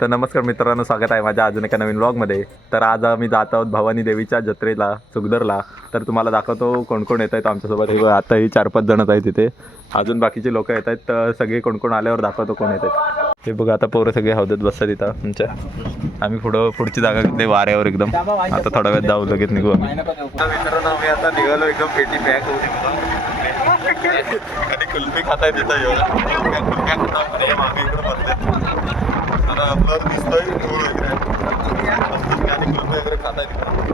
तर नमस्कार मित्रांनो, स्वागत आहे माझ्या अजून एका नवीन व्लॉगमध्ये. तर आज आम्ही जात आहोत भवानी देवीच्या जत्रेला, सुखदरला. तर तुम्हाला दाखवतो कोण कोण येत आहेत आमच्यासोबत. हे आता ही 4-5 जणच आहेत तिथे, अजून बाकीचे लोक येत आहेत. तर सगळे कोण कोण आल्यावर दाखवतो कोण येत आहेत. हे बघा, आता पोरं सगळे हौदत बसतात इथं आमच्या. आम्ही पुढची जागा घेतली वाऱ्यावर एकदम. आता थोडा वेळ जाऊ, लगेच निघू आम्ही. मित्रांनो, आम्ही आता निघालो एकदम पेटी पॅक होऊन. कधी कुल्फी खाताय तिथं येऊन कुल्फ्या खाता मागे इकडे बसले.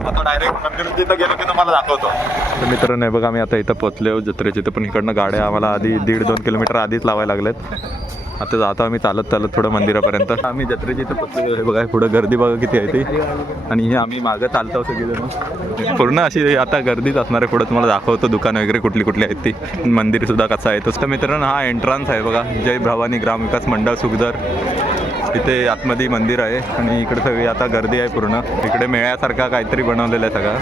आता डायरेक्ट मंदिर तिथं गेलो की तुम्हाला दाखवतो. तर मित्रांनो, बघा आम्ही आता इथं पोचलो जत्रेची. तर पण इकडनं गाड्या आम्हाला आधी 1.5-2 किलोमीटर आधीच लावायला लागलेत. आता जातो आम्ही चालत थोडं मंदिरापर्यंत. आम्ही जत्रेची इथं पोचलो. हे बघा पुढं गर्दी बघा किती आहे ती. आणि हे आम्ही मागं चालतो सगळेजण. पूर्ण अशी आता गर्दीच असणार आहे. पुढं तुम्हाला दाखवतो दुकानं वगैरे कुठली कुठली आहेत ती. मंदिर सुद्धा कसं आहे. तसं मित्रांनो, हा एंट्रन्स आहे बघा, जय भवानी ग्रामविकास मंडळ सुखदर. इथे आतमध्ये मंदिर आहे आणि इकडे सगळी आता गर्दी आहे पूर्ण. इकडे मेळ्यासारखा काहीतरी बनवलेलं आहे सगळं.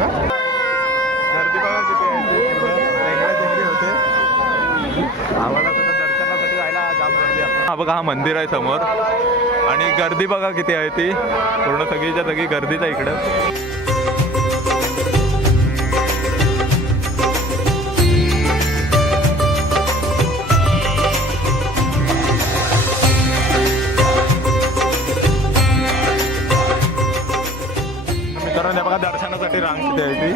गर्दी बघा किती होते. आम्हाला सुद्धा दर्शनासाठी जायला जाम गर्दी असते. हा बघा, हा मंदिर आहे समोर आणि गर्दी बघा किती आहे ती. पूर्ण सगळीच्या सगळी गर्दीच आहे इकडं. मित्रांनो, बघा दर्शनासाठी रांग किती आहे ती.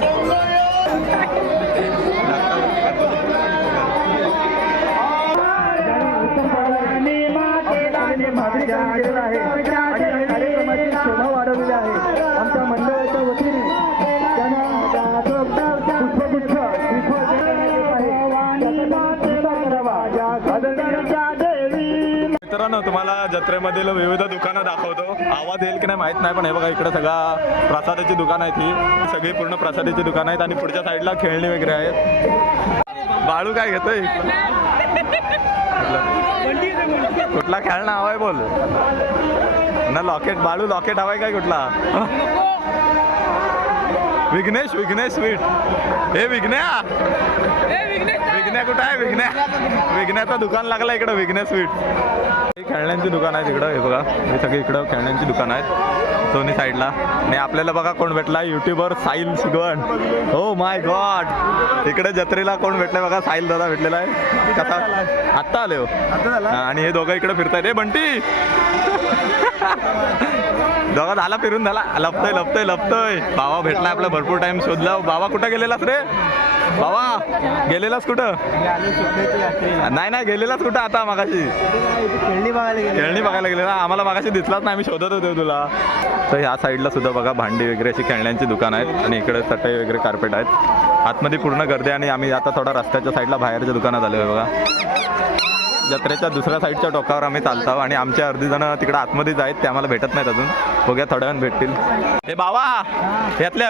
शोभा वाढवलेली आहे आमच्या मंडळाच्या वतीने. मित्रांनो, तुम्हाला जत्रेमधील विविध दुकानं दाखवतो. आवाज येईल की नाही माहीत नाही, पण हे बघा इकडे सगळा प्रसादाची दुकानं आहेत. ही सगळी पूर्ण प्रसादाची दुकानं आहेत आणि पुढच्या साईडला खेळणी वगैरे आहेत. बाळू काय घेतोय? कुठला खेळणं हवाय बोल ना. लॉकेट बाळू, लॉकेट हवाय काय कुठला? विघ्नेश स्वीट. हे विघ्न्या कुठं आहे? विघ्न्याचं दुकान लागलं इकडं, विघ्नेश स्वीट. खेळण्यांची दुकान आहे तिकडं. हे बघा, हे सगळी इकडं खेळण्यांची दुकान आहेत दोन्ही साईडला. आणि आपल्याला बघा कोण भेटला, युट्यूबर साहिल शिगवण. हो माय गॉड, इकडे जत्रेला कोण भेटलंय बघा, साहिल दादा भेटलेला आहे. कसा आत्ता आले हो. आणि हे दोघं इकडे फिरतायत. रे बंटी, दोघा झाला फिरून झाला. लपतोय. बाबा भेटला आपला, भरपूर टाइम शोधला. बाबा कुठं गेलेलास रे? बाबा गेलेलास कुठं? नाही गेलेलाच कुठं आता? मागाशी खेळणी बघायला गेलेला. आम्हाला मागाशी दिसलाच नाही, आम्ही शोधत होतो तुला. तर ह्या साईडला सुद्धा बघा भांडी वगैरे अशी खेळण्यांची दुकान आहेत आणि इकडे चटई वगैरे कार्पेट आहेत. आतमध्ये पूर्ण गर्दी. आणि आम्ही आता थोडा रस्त्याच्या साईडला बाहेरच्या दुकानात आलो आहे बघा. जत्रेच्या दुसऱ्या साईडच्या टोकावर आम्ही चालतो आणि आमचे अर्धी जण तिकडे आतमध्येच आहेत, ते आम्हाला भेटत नाहीत अजून. बघूया थोड्या वेळानं भेटतील. हे बाबा, यातले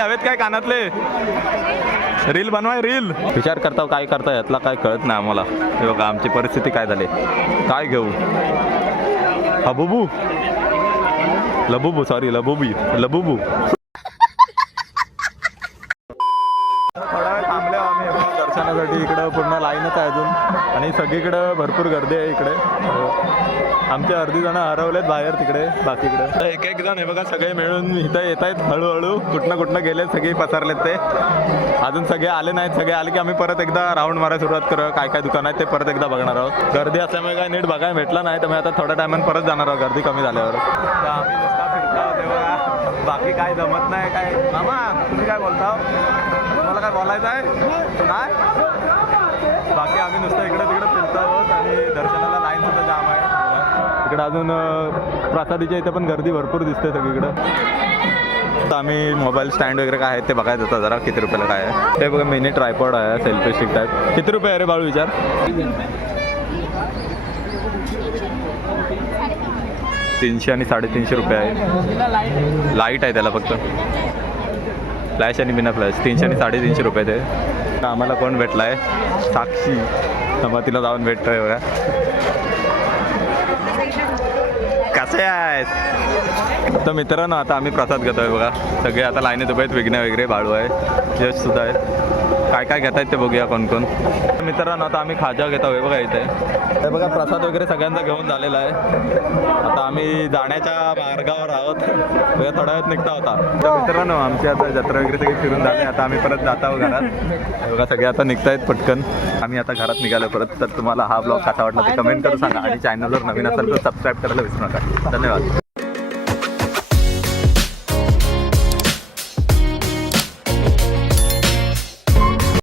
हवेत काय कानातले? रील बनवाय रील. विचार करता काय करता, यातला काय कळत नाही आम्हाला. हे बघा आमची परिस्थिती काय झाली. काय घेऊ? लबुबू. थोडा वेळ थांबले आम्ही दर्शनासाठी. इकडं पूर्ण लाईनच आहे अजून आणि सगळीकडं भरपूर गर्दी आहे इकडे. आमचे अर्धी जण हरवलेत बाहेर तिकडे, बाकीकडे एक जण हे बघा सगळे मिळून इथं येत आहेत. हळूहळू कुठनं गेले, सगळे पसरलेत ते. अजून सगळे आले नाहीत. सगळे आले की आम्ही परत एकदा राऊंड मारायला सुरुवात करू. काय दुकान आहेत ते परत एकदा बघणार आहोत. गर्दी असल्यामुळे काय नीट बघायला भेटलं नाही, तर मी आता थोड्या टायमानं परत जाणार आहोत गर्दी कमी झाल्यावर. तर आम्ही नुसता फिरतो तेव्हा, बाकी काय जमत नाही. काय मामा, तुम्ही काय बोलता? तुम्हाला काय बोलायचं आहे? नाही, बाकी आम्ही नुसतं इकडे तिकडे फिरतो आहोत आणि दर्शनाला लाईन सुद्धा जाम आहे. इकडे अजून प्रसादीच्या इथे पण गर्दी भरपूर दिसते सगळीकडं. तर आम्ही मोबाईल स्टँड वगैरे काय आहे ते बघायचं होतं जरा, किती रुपयाला काय आहे ते बघा. मिनी ट्रायपॉड आहे, सेल्फी स्टिक टाईप. किती रुपये आहे रे बाळू? विचार. 300 आणि 350 रुपये आहे. लाईट आहे त्याला फक्त, फ्लॅश आणि बिना फ्लॅश. 300 आणि 350 रुपये ते. आम्हाला कोण भेटला आहे? साक्षी. मग तिला जाऊन भेटतोय बघा. कसे आहेत? तर मित्रांनो, आता आम्ही प्रसाद घेतोय बघा. सगळे आता लाईनीत उभे आहेत. विघ्न वगैरे, बाळू आहे, यश सुद्धा आहे. काय काय घेत आहेत ते बघूया कोण कोण. मित्रांनो आता आम्ही खाजा घेत आहोत बघा इथे. हे बघा प्रसाद वगैरे सगळ्यांचा घेऊन झालेला आहे. आता आम्ही जाण्याच्या मार्गावर आहोत. बघा थोड्या वेळात निघता होता. तर मित्रांनो आमची आता जत्रा वगैरे सगळी फिरून झाली. आता आम्ही परत जात आहोत घरात. हे बघा सगळे आता निघतायत पटकन. आम्ही आता घरात निघालो परत. तर तुम्हाला हा ब्लॉग कसा वाटला ते कमेंट करून सांगा आणि चॅनलवर नवीन असेल तर सबस्क्राईब करायला विसरू नका. धन्यवाद.